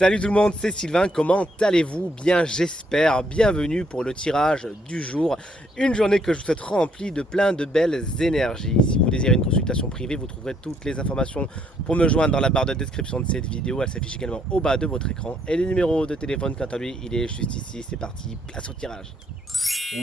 Salut tout le monde, c'est Sylvain, comment allez-vous? Bien j'espère, bienvenue pour le tirage du jour. Une journée que je vous souhaite remplie de plein de belles énergies. Si vous désirez une consultation privée, vous trouverez toutes les informations pour me joindre dans la barre de description de cette vidéo. Elle s'affiche également au bas de votre écran. Et le numéro de téléphone, quant à lui, il est juste ici. C'est parti, place au tirage.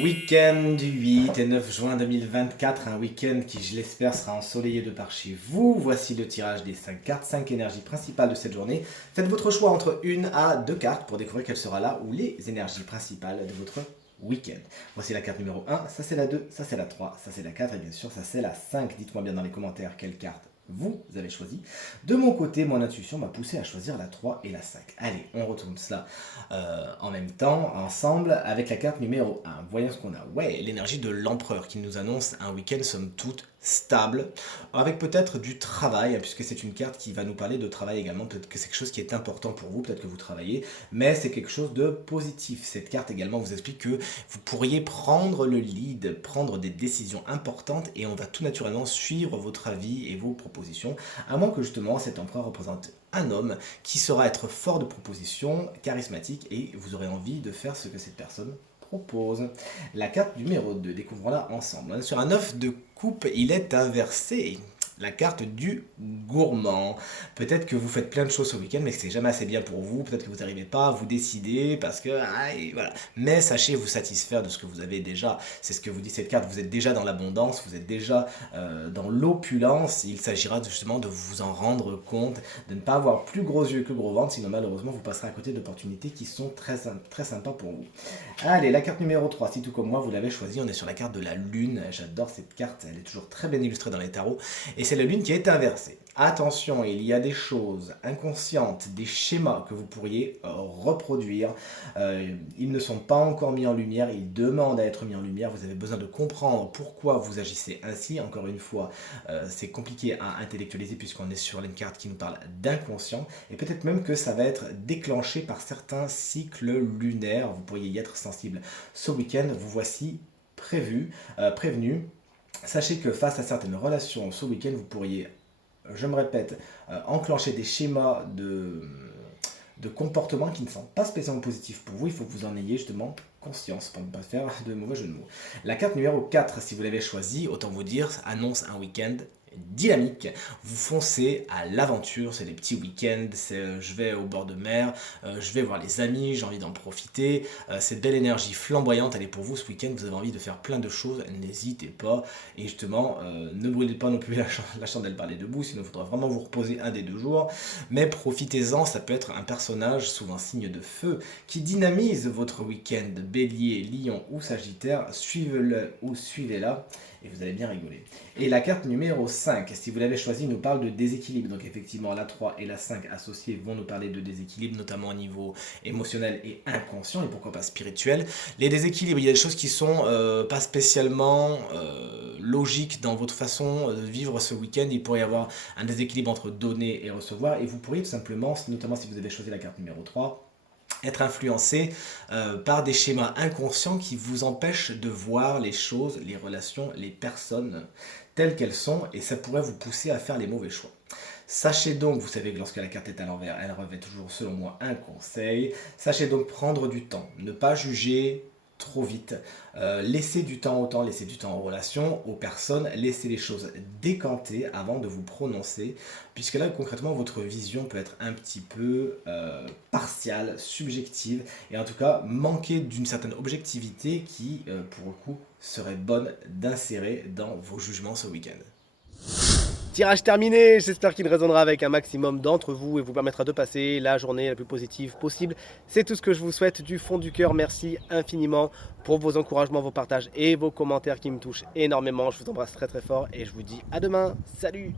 Week-end du 8 et 9 juin 2024, un week-end qui, je l'espère, sera ensoleillé de par chez vous. Voici le tirage des 5 cartes, 5 énergies principales de cette journée. Faites votre choix entre une à deux cartes pour découvrir quelle sera là ou les énergies principales de votre week-end. Voici la carte numéro 1, ça c'est la 2, ça c'est la 3, ça c'est la 4 et bien sûr ça c'est la 5. Dites-moi bien dans les commentaires quelle carte vous avez choisi. De mon côté, mon intuition m'a poussé à choisir la 3 et la 5. Allez, on retourne cela en même temps, ensemble, avec la carte numéro 1. Voyons ce qu'on a. Ouais, l'énergie de l'empereur qui nous annonce un week-end somme toute stable, avec peut-être du travail, puisque c'est une carte qui va nous parler de travail également. Peut-être que c'est quelque chose qui est important pour vous, peut-être que vous travaillez, mais c'est quelque chose de positif. Cette carte également vous explique que vous pourriez prendre le lead, prendre des décisions importantes, et on va tout naturellement suivre votre avis et vos propositions, à moins que justement cet empereur représente un homme qui saura être fort de propositions, charismatique, et vous aurez envie de faire ce que cette personne propose. La carte numéro 2, découvrons-la ensemble. On est sur un 9 de coupe, il est inversé. La carte du gourmand. Peut-être que vous faites plein de choses ce week-end, mais que c'est jamais assez bien pour vous. Peut-être que vous n'arrivez pas à vous décider parce que voilà. Mais sachez vous satisfaire de ce que vous avez déjà. C'est ce que vous dit cette carte. Vous êtes déjà dans l'abondance, vous êtes déjà dans l'opulence. Il s'agira justement de vous en rendre compte, de ne pas avoir plus gros yeux que gros ventre, sinon malheureusement vous passerez à côté d'opportunités qui sont très sympas pour vous. Allez, la carte numéro 3, si tout comme moi vous l'avez choisi, on est sur la carte de la lune. J'adore cette carte, elle est toujours très bien illustrée dans les tarots. Et c'est la lune qui est inversée. Attention, il y a des choses inconscientes, des schémas que vous pourriez reproduire. Ils ne sont pas encore mis en lumière, ils demandent à être mis en lumière. Vous avez besoin de comprendre pourquoi vous agissez ainsi. Encore une fois, c'est compliqué à intellectualiser puisqu'on est sur une carte qui nous parle d'inconscient. Et peut-être même que ça va être déclenché par certains cycles lunaires. Vous pourriez y être sensible. Ce week-end, vous voici prévenu. Sachez que face à certaines relations ce week-end, vous pourriez, je me répète, enclencher des schémas de comportement qui ne sont pas spécialement positifs pour vous. Il faut que vous en ayez justement conscience pour ne pas faire de mauvais jeu de mots. La carte numéro 4, si vous l'avez choisie, autant vous dire, annonce un week-end dynamique. Vous foncez à l'aventure, c'est des petits week-ends, je vais au bord de mer, je vais voir les amis, j'ai envie d'en profiter, cette belle énergie flamboyante, elle est pour vous ce week-end, vous avez envie de faire plein de choses, n'hésitez pas, et justement, ne brûlez pas non plus la chandelle par les deux bouts, sinon il faudra vraiment vous reposer un des 2 jours, mais profitez-en, ça peut être un personnage sous un signe de feu qui dynamise votre week-end, bélier, lion ou sagittaire, suivez-le ou suivez-la, et vous allez bien rigoler. Et la carte numéro 5, si vous l'avez choisie, nous parle de déséquilibre. Donc effectivement, la 3 et la 5 associées vont nous parler de déséquilibre, notamment au niveau émotionnel et inconscient, et pourquoi pas spirituel. Les déséquilibres, il y a des choses qui sont pas spécialement logiques dans votre façon de vivre ce week-end. Il pourrait y avoir un déséquilibre entre donner et recevoir, et vous pourriez tout simplement, notamment si vous avez choisi la carte numéro 3, être influencé par des schémas inconscients qui vous empêchent de voir les choses, les relations, les personnes telles qu'elles sont, et ça pourrait vous pousser à faire les mauvais choix. Sachez donc, vous savez que lorsque la carte est à l'envers, elle revêt toujours selon moi un conseil. Sachez donc prendre du temps, ne pas juger trop vite, laissez du temps au temps, laissez du temps aux relations, aux personnes, laissez les choses décanter avant de vous prononcer, puisque là concrètement votre vision peut être un petit peu partiale, subjective, et en tout cas manquer d'une certaine objectivité qui pour le coup serait bonne d'insérer dans vos jugements ce week-end. Tirage terminé, j'espère qu'il résonnera avec un maximum d'entre vous et vous permettra de passer la journée la plus positive possible. C'est tout ce que je vous souhaite du fond du cœur. Merci infiniment pour vos encouragements, vos partages et vos commentaires qui me touchent énormément. Je vous embrasse très fort et je vous dis à demain. Salut!